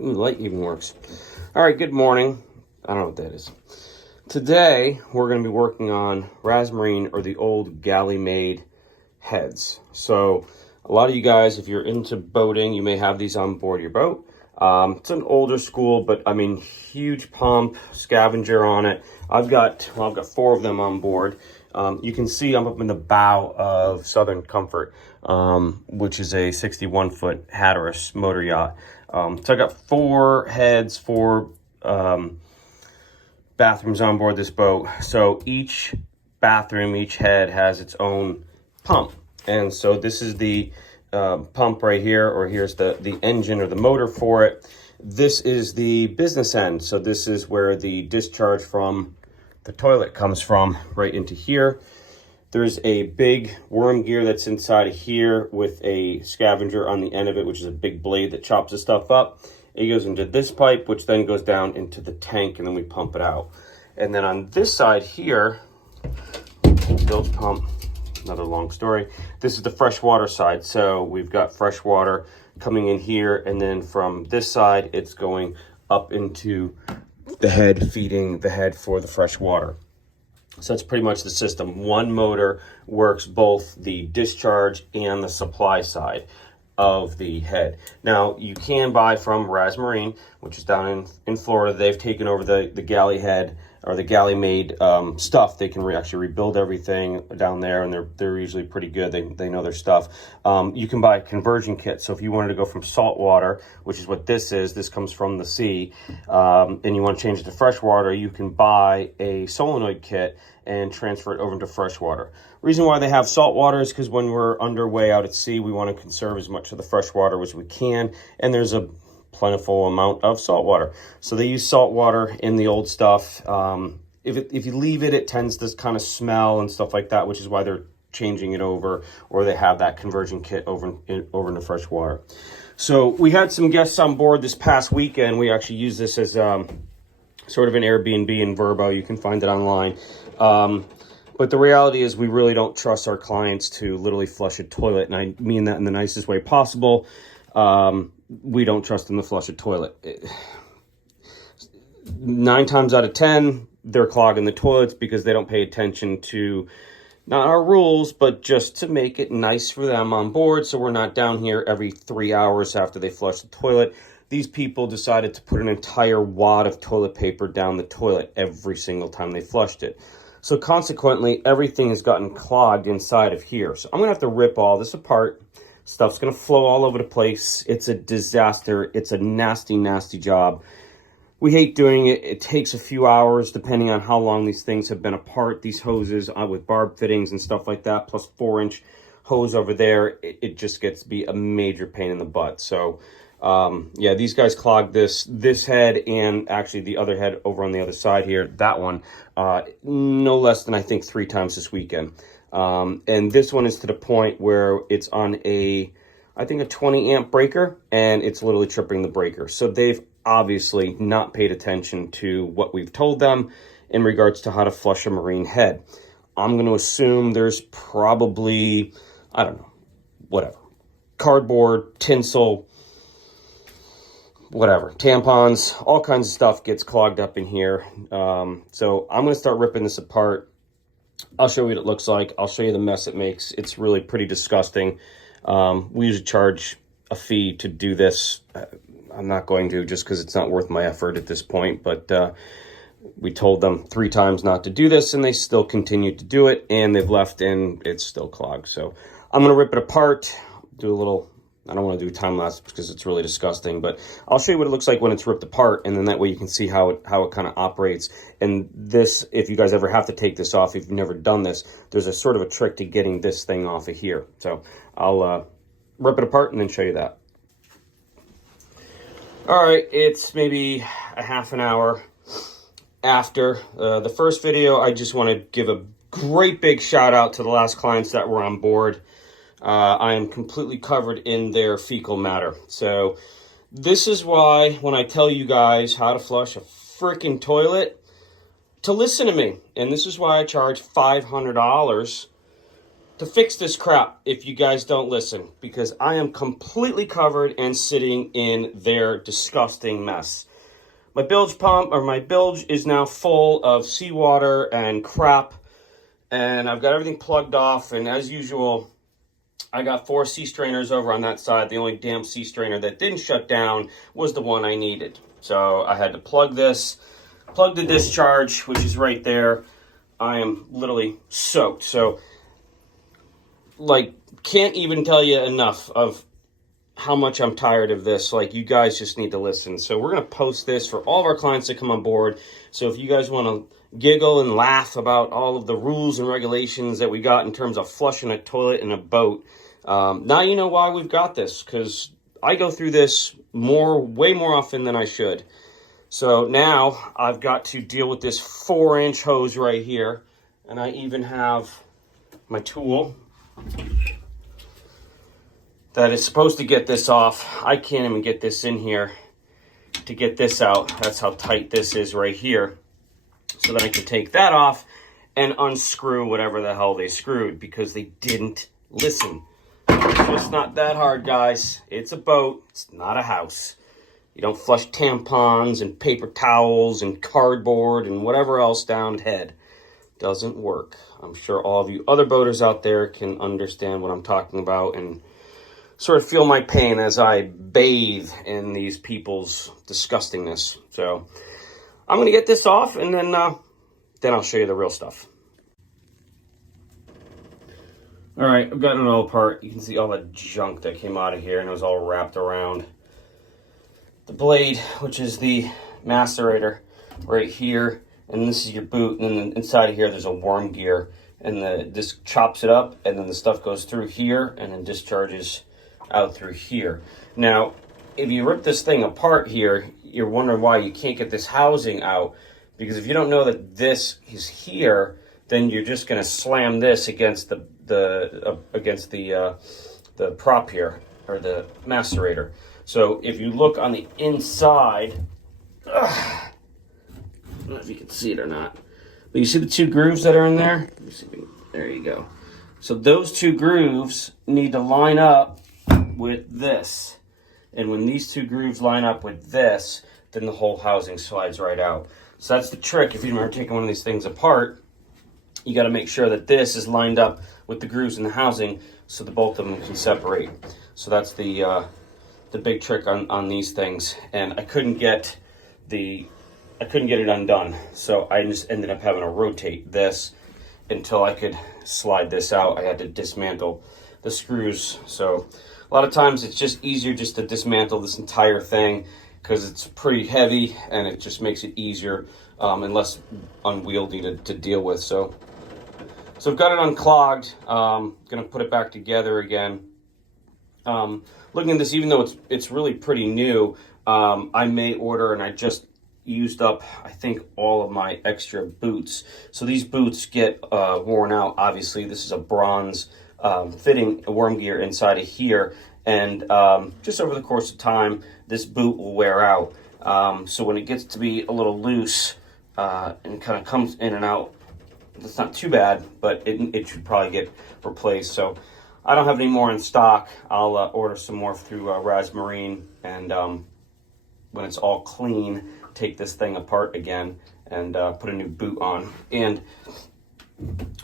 Ooh, light even works. All right, good morning. I don't know what that is. Today, we're going to be working on Rasmarine, or the old galley-made heads. So, a lot of you guys, if you're into boating, you may have these on board your boat. It's an older school, but I mean, huge pump, scavenger on it. I've got 4 of them on board. You can see I'm up in the bow of Southern Comfort, which is a 61-foot Hatteras motor yacht. So I got 4 heads, 4 bathrooms on board this boat. So each bathroom, each head has its own pump. And so this is the pump right here, or here's the engine or the motor for it. This is the business end. So this is where the discharge from the toilet comes from, right into here. There's a big worm gear that's inside of here with a scavenger on the end of it, which is a big blade that chops the stuff up. It goes into this pipe, which then goes down into the tank, and then we pump it out. And then on this side here, bilge pump, another long story. This is the freshwater side. So we've got fresh water coming in here, and then from this side, it's going up into the head, feeding the head for the fresh water. So that's pretty much the system. One motor works both the discharge and the supply side of the head. Now, you can buy from Rasmarine, which is down in Florida. They've taken over the galley head, or the galley made stuff. They can actually rebuild everything down there, and they're usually pretty good. They know their stuff. You can buy a conversion kit. So if you wanted to go from salt water, which is what this is, this comes from the sea, and you want to change it to fresh water, you can buy a solenoid kit and transfer it over into fresh water. Reason why they have salt water is because when we're underway out at sea, we want to conserve as much of the fresh water as we can, and there's a plentiful amount of salt water. So they use salt water in the old stuff. If you leave it, it tends to kind of smell and stuff like that, which is why they're changing it over, or they have that conversion kit over into fresh water. So we had some guests on board this past weekend. We actually use this as sort of an Airbnb in Verbo. You can find it online. But the reality is we really don't trust our clients to literally flush a toilet. And I mean that in the nicest way possible. We don't trust them to flush a toilet. 9 times out of 10, they're clogging the toilets because they don't pay attention to not our rules, but just to make it nice for them on board. So we're not down here every 3 hours after they flush the toilet. These people decided to put an entire wad of toilet paper down the toilet every single time they flushed it. So consequently, everything has gotten clogged inside of here. So I'm going to have to rip all this apart. Stuff's going to flow all over the place. It's a disaster. It's a nasty, nasty job. We hate doing it. It takes a few hours depending on how long these things have been apart. These hoses with barb fittings and stuff like that, plus 4-inch hose over there, it just gets to be a major pain in the butt. So yeah, these guys clogged this head, and actually the other head over on the other side here, that one, no less than I think 3 times this weekend. And this one is to the point where it's on I think a 20 amp breaker, and it's literally tripping the breaker. So they've obviously not paid attention to what we've told them in regards to how to flush a marine head. I'm going to assume there's probably, I don't know, whatever, cardboard, tinsel, whatever, tampons, all kinds of stuff gets clogged up in here. So I'm going to start ripping this apart. I'll show you what it looks like. I'll show you the mess it makes. It's really pretty disgusting. We usually charge a fee to do this. I'm not going to, just because it's not worth my effort at this point. But we told them 3 times not to do this, and they still continue to do it. And they've left, and it's still clogged. So I'm going to rip it apart, do a little... I don't want to do time lapse because it's really disgusting, but I'll show you what it looks like when it's ripped apart, and then that way you can see how it kind of operates. And this, if you guys ever have to take this off, if you've never done this, there's a sort of a trick to getting this thing off of here. So I'll rip it apart and then show you that. All right, it's maybe a half an hour after the first video. I just want to give a great big shout out to the last clients that were on board. I am completely covered in their fecal matter. So this is why when I tell you guys how to flush a freaking toilet, to listen to me. And this is why I charge $500 to fix this crap if you guys don't listen, because I am completely covered and sitting in their disgusting mess. My bilge pump, or my bilge, is now full of seawater and crap, and I've got everything plugged off, and as usual, I got 4 sea strainers over on that side. The only damn sea strainer that didn't shut down was the one I needed. So I had to plug this, plug the discharge, which is right there. I am literally soaked. So, like, can't even tell you enough of how much I'm tired of this. Like, you guys just need to listen. So we're going to post this for all of our clients that come on board. So if you guys want to giggle and laugh about all of the rules and regulations that we got in terms of flushing a toilet in a boat, now you know why we've got this, because I go through this way more often than I should. So now I've got to deal with this 4-inch hose right here, and I even have my tool that is supposed to get this off. I can't even get this in here to get this out. That's how tight this is right here. So that I can take that off and unscrew whatever the hell they screwed, because they didn't listen. So it's not that hard, guys. It's a boat. It's not a house. You don't flush tampons and paper towels and cardboard and whatever else down head. Doesn't work. I'm sure all of you other boaters out there can understand what I'm talking about and sort of feel my pain as I bathe in these people's disgustingness. So I'm going to get this off, and then I'll show you the real stuff. All right, I've gotten it all apart. You can see all the junk that came out of here, and it was all wrapped around the blade, which is the macerator right here, and this is your boot, and then inside of here there's a worm gear, and this chops it up, and then the stuff goes through here and then discharges out through here. Now, if you rip this thing apart here, you're wondering why you can't get this housing out, because if you don't know that this is here, then you're just going to slam this against the prop here, or the macerator. So if you look on the inside, I don't know if you can see it or not, but you see the 2 grooves that are in there? Let me see if we can, there you go. So those 2 grooves need to line up with this. And when these 2 grooves line up with this, then the whole housing slides right out. So that's the trick. If you remember taking one of these things apart, you got to make sure that this is lined up with the grooves in the housing so that both of them can separate. So that's the big trick on these things. And I couldn't get it undone. So I just ended up having to rotate this until I could slide this out. I had to dismantle the screws. So a lot of times it's just easier just to dismantle this entire thing, because it's pretty heavy and it just makes it easier and less unwieldy to deal with. So I've got it unclogged. Gonna put it back together again. Looking at this, even though it's really pretty new, I may order, and I just used up, I think, all of my extra boots. So these boots get worn out. Obviously, this is a bronze fitting worm gear inside of here, and just over the course of time, this boot will wear out. So when it gets to be a little loose and kind of comes in and out, it's not too bad, but it should probably get replaced. So I don't have any more in stock. I'll order some more through Raz Marine, and when it's all clean, take this thing apart again and put a new boot on. And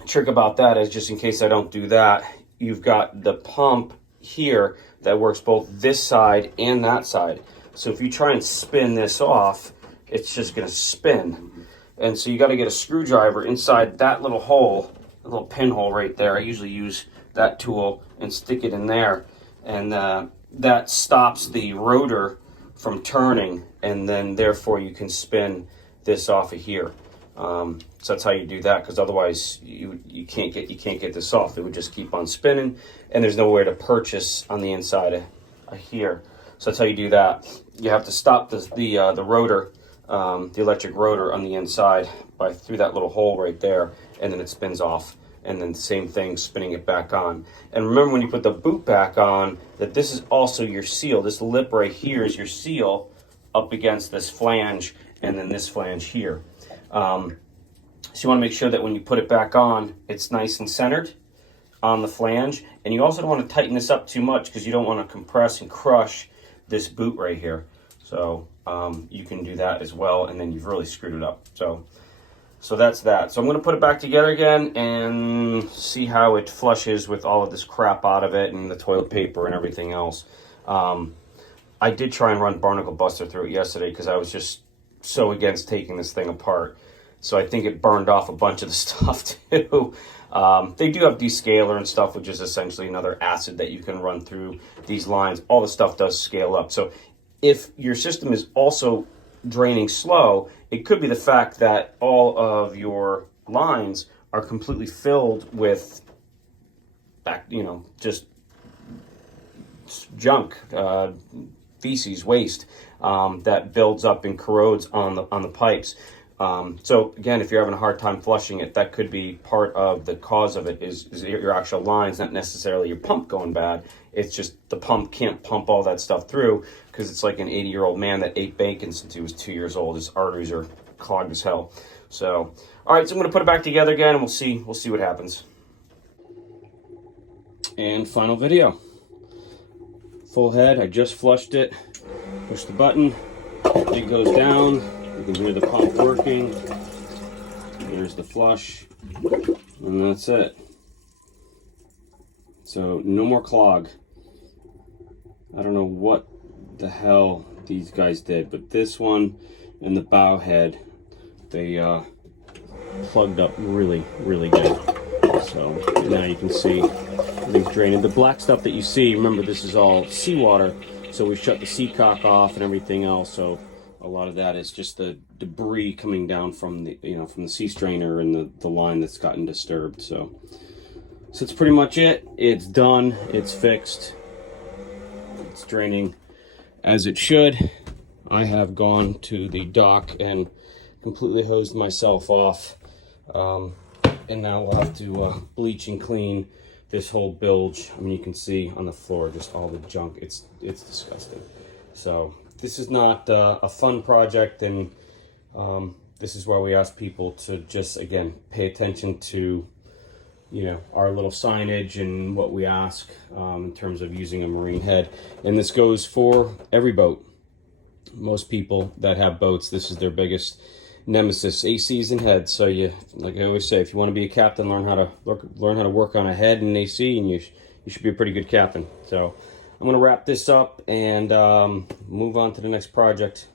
trick about that is, just in case I don't do that, you've got the pump here that works both this side and that side. So if you try and spin this off, it's just going to spin. And so you got to get a screwdriver inside that little hole, a little pinhole right there. I usually use that tool and stick it in there, and that stops the rotor from turning, and then therefore you can spin this off of here. So that's how you do that, because otherwise you can't get this off. It would just keep on spinning, and there's nowhere to purchase on the inside of here. So that's how you do that. You have to stop the rotor, the electric rotor on the inside through that little hole right there, and then it spins off. And then the same thing, spinning it back on. And remember, when you put the boot back on, that this is also your seal. This lip right here is your seal up against this flange, and then this flange here. So you want to make sure that when you put it back on, it's nice and centered. on the flange. And you also don't want to tighten this up too much because you don't want to compress and crush this boot right here. So you can do that as well, and then you've really screwed it up. So that's that. So I'm going to put it back together again and see how it flushes with all of this crap out of it and the toilet paper and everything else. I did try and run Barnacle Buster through it yesterday because I was just so against taking this thing apart. So I think it burned off a bunch of the stuff too. They do have descaler and stuff, which is essentially another acid that you can run through these lines. All the stuff does scale up. So if your system is also draining slow, it could be the fact that all of your lines are completely filled with just junk, feces, waste that builds up and corrodes on the pipes. So again, if you're having a hard time flushing it, that could be part of the cause of it is your actual lines, not necessarily your pump going bad. It's just the pump can't pump all that stuff through because it's like an 80-year-old man that ate bacon since he was 2 years old. His arteries are clogged as hell. So, all right, so I'm going to put it back together again, and we'll see what happens. And final video. Full head, I just flushed it. Push the button, it goes down. You can hear the pump working. There's the flush, and that's it. So no more clog. I don't know what the hell these guys did, but this one and the bow head, they plugged up really, really good. So now you can see everything's draining. The black stuff that you see, remember this is all seawater, so we shut the seacock off and everything else. So a lot of that is just the debris coming down from the from the sea strainer and the line that's gotten disturbed. So it's pretty much it. It's done. It's fixed. It's draining as it should. I have gone to the dock and completely hosed myself off. And now we'll have to bleach and clean this whole bilge. I mean, you can see on the floor just all the junk. It's disgusting. So this is not a fun project, and this is why we ask people to just, again, pay attention to our little signage and what we ask in terms of using a marine head. And this goes for every boat. Most people that have boats, this is their biggest nemesis, ACs and heads. So like I always say, if you want to be a captain, learn how to work on a head and AC, and you should be a pretty good captain. So I'm going to wrap this up and move on to the next project.